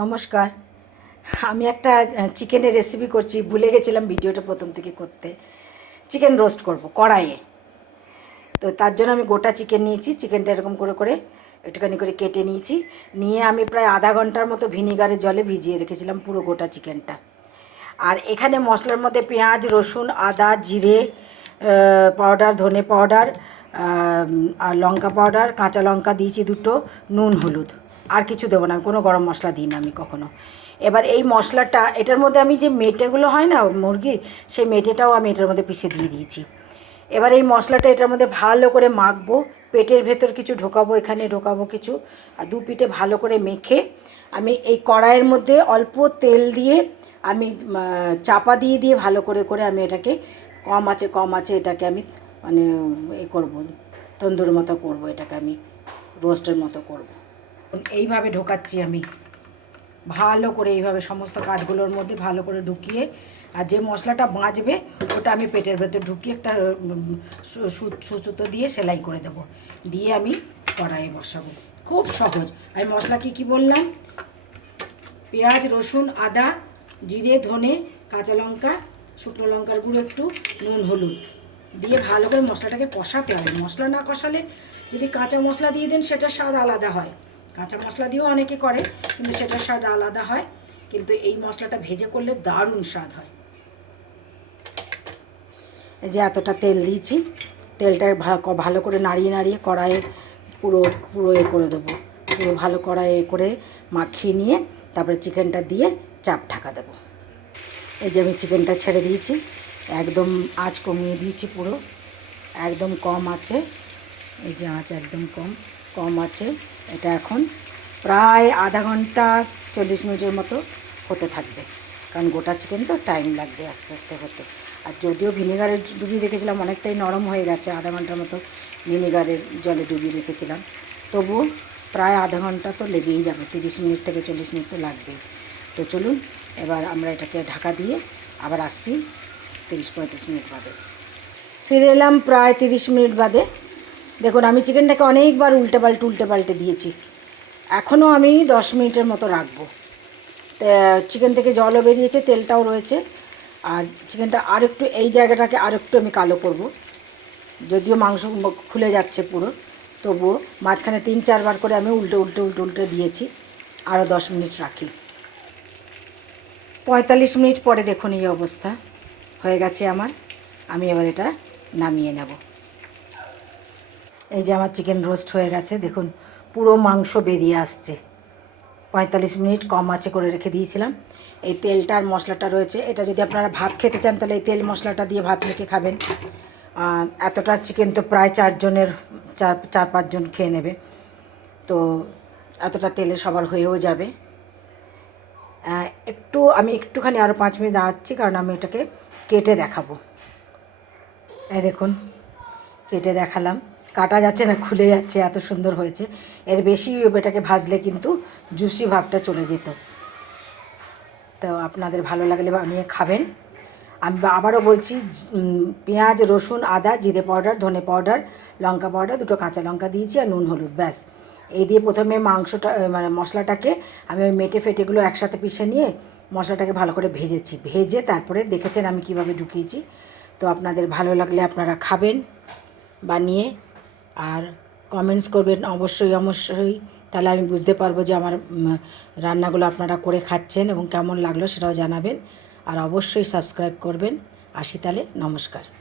নমস্কার। আমি একটা চিকেনের রেসিপি করছি, ভুলে গেছিলাম ভিডিওটা প্রথম থেকে করতে। চিকেন রোস্ট করব, কড়াইয়ে। তো তার জন্য আমি গোটা চিকেন নিয়েছি, চিকেনটা এরকম করে করে একটুখানি করে কেটে নিয়েছি। নিয়ে আমি প্রায় আধা ঘণ্টার মতো ভিনিগারের জলে ভিজিয়ে রেখেছিলাম পুরো গোটা চিকেনটা। আর এখানে মশলার মধ্যে পেঁয়াজ, রসুন, আদা, জিরে পাউডার ধনে পাউডার আর লঙ্কা পাউডার কাঁচা লঙ্কা দিয়েছি দুটো, নুন, হলুদ। আর কিছু দেবো না কোনো গরম মশলা দিই না আমি কখনো। এবার এই মশলাটা, এটার মধ্যে আমি যে মেটেগুলো হয় না মুরগির, সেই মেটেটাও আমি এটার মধ্যে পিষে দিয়ে দিয়েছি। এবার এই মশলাটা এটার মধ্যে ভালো করে মাখবো, পেটের ভেতর কিছু ঢোকাবো, এখানে ঢোকাবো কিছু, আর দু পিঠে ভালো করে মেখে আমি এই কড়াইয়ের মধ্যে অল্প তেল দিয়ে আমি চাপা দিয়ে দিয়ে ভালো করে করে আমি এটাকে কম আছে কম আছে এটাকে আমি মানে এ করব, তন্দুর মতো করব এটাকে আমি, রোস্টের মতো করব। এইভাবে ঢোকাচ্ছি আমি। ভালো করে এইভাবে সমস্ত কাঠগুলোর মধ্যে ভালো করে ঢুকিয়ে, আর যে মশলাটা বাঁচবে, ওটা আমি পেটের ভেতর ঢুকিয়ে একটা সুতো দিয়ে সেলাই করে দেবো। দিয়ে আমি কড়াইয়ে বসাবো। খুব সহজ। আমি মশলা কী কী বললাম? পেঁয়াজ, রসুন, আদা, জিরে, ধনে, কাঁচা লঙ্কা, শুকনো লঙ্কার গুঁড়ো একটু, নুন, হলুদ। দিয়ে ভালো করে মশলাটাকে কষাতে হবে। মশলা না কষালে যদি কাঁচা মশলা দিয়ে দেন, সেটার স্বাদ আলাদা হয়। কাঁচা মশলা দিয়েও অনেকে করে, কিন্তু সেটার স্বাদ আলাদা হয়, কিন্তু এই মশলাটা ভেজে করলে দারুণ স্বাদ হয়। এই যে এতটা তেল দিয়েছি, তেলটা ভালো করে নাড়িয়ে নাড়িয়ে কড়াইয়ে পুরো পুরো এ করে দেবো। পুরো ভালো কড়াইয়ে করে মাখিয়ে নিয়ে তারপরে চিকেনটা দিয়ে চাপ ঢাকা দেবো। এই যে আমি চিকেনটা ছেড়ে দিয়েছি, একদম আঁচ কমিয়ে দিয়েছি পুরো, একদম কম আছে, এই যে আঁচ একদম কম। কম আছে। এটা এখন প্রায় আধা ঘণ্টা চল্লিশ মিনিটের মতো হতে থাকবে। কারণ গোটা চিকেন তো টাইম লাগবে আস্তে আস্তে হতে। আর যদিও ভিনেগারে ডুবিয়ে রেখেছিলাম, অনেকটাই নরম হয়ে গেছে, আধা ঘণ্টার মতো ভিনেগারের জলে ডুবিয়ে রেখেছিলাম। তবুও প্রায় আধা ঘণ্টা তো লেগেই যাবে, তিরিশ মিনিট থেকে চল্লিশ মিনিট তো লাগবেই। তো চলুন, এবার আমরা এটাকে ঢাকা দিয়ে আবার আসছি তিরিশ পঁয়ত্রিশ মিনিট বাদে। ফিরে এলাম প্রায় তিরিশ মিনিট বাদে। দেখুন, আমি চিকেনটাকে অনেকবার উল্টে পাল্টে উল্টে পাল্টে দিয়েছি। এখনও আমি দশ মিনিটের মতো রাখব। চিকেন থেকে জলও বেরিয়েছে, তেলটাও রয়েছে। আর চিকেনটা আর একটু এই জায়গাটাকে আরেকটু আমি কালো করব। যদিও মাংস খুলে যাচ্ছে পুরো, তবুও মাঝখানে তিন, চারবার করে আমি উল্টে উল্টে উল্টে উল্টে দিয়েছি। আরও দশ মিনিট রাখি। পঁয়তাল্লিশ মিনিট পরে দেখুন এই অবস্থা। হয়ে গেছে আমার। আমি এবার এটা নামিয়ে নেব। এই যে আমার চিকেন রোস্ট হয়ে গেছে, দেখুন, পুরো মাংস বেরিয়ে আসছে। পঁয়তাল্লিশ মিনিট কম আছে করে রেখে দিয়েছিলাম। এই তেলটা আর মশলাটা রয়েছে, এটা যদি আপনারা ভাত খেতে চান, তাহলে এই তেল মশলাটা দিয়ে ভাত মেখে খাবেন। এতটা চিকেন তো প্রায় চারজনের, চার চার, পাঁচজন খেয়ে নেবে। তো এতটা তেলে সবার হয়েও যাবে। একটু, আমি একটুখানি আরও পাঁচ মিনিট দাঁড়াচ্ছি, কারণ আমি এটাকে কেটে দেখাবো। এই দেখুন, কেটে দেখালাম। কাটা যাচ্ছে না, খুলে যাচ্ছে, এত সুন্দর হয়েছে। এর বেশি এটাকে ভাজলে কিন্তু জুসি ভাবটা চলে যেত। তো আপনাদের ভালো লাগলে বানিয়ে খাবেন। আমি আবারও বলছি পেঁয়াজ, রসুন, আদা, জিরে পাউডার, ধনে পাউডার, লঙ্কা পাউডার, দুটো কাঁচা লঙ্কা দিয়েছি আর নুন হলুদ, ব্যাস। এই দিয়ে প্রথমে মাংসটা মানে মশলাটাকে আমি ওই মেটে ফেটেগুলো একসাথে পিষে নিয়ে মশলাটাকে ভালো করে ভেজেছি। ভেজে তারপরে দেখেছেন আমি কীভাবে ঢুকিয়েছি। তো আপনাদের ভালো লাগলে আপনারা খাবেন বানিয়ে আর কমেন্টস করবেন অবশ্যই অবশ্যই। তাহলে আমি বুঝতে পারব যে আমার রান্নাগুলো আপনারা করে খাচ্ছেন এবং কেমন লাগল সেটাও জানাবেন। আর অবশ্যই সাবস্ক্রাইব করবেন। আসি তাহলে, নমস্কার।